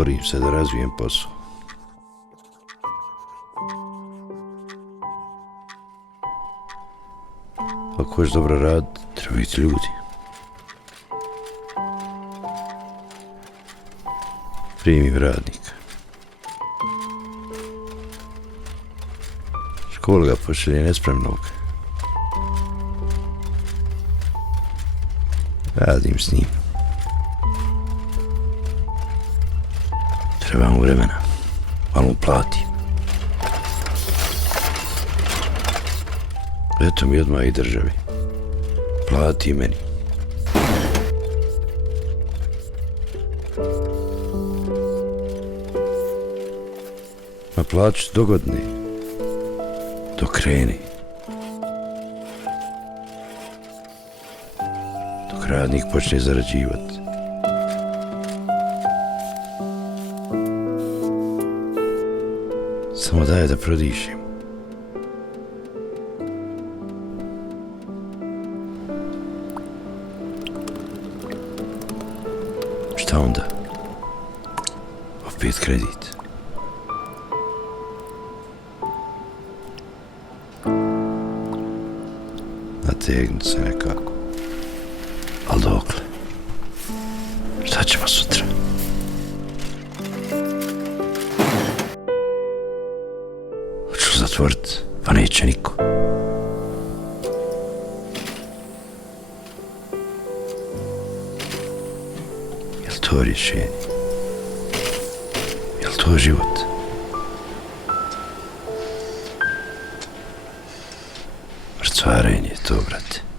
borim se da razvijem posao. Ako hoćeš dobro rad, treba biti ljudi. Primim radnika. Škola ga pošalje nespremnog. Radim s njim. Treba mu vremena, ali mu platim. Eto mi odmah i državi. Plati meni. Na plaću dogodne. Dok kreni. Dok radnik počne zarađivati. Samo daj da prodišem. Šta onda? Opet kredit. Nategnut se nekako. Al dokle? Šta ćemo sutra? Hoću zatvorit, pa neće niko. Jel to rješenje? Jel to život? Mrcvarenje je to, brate.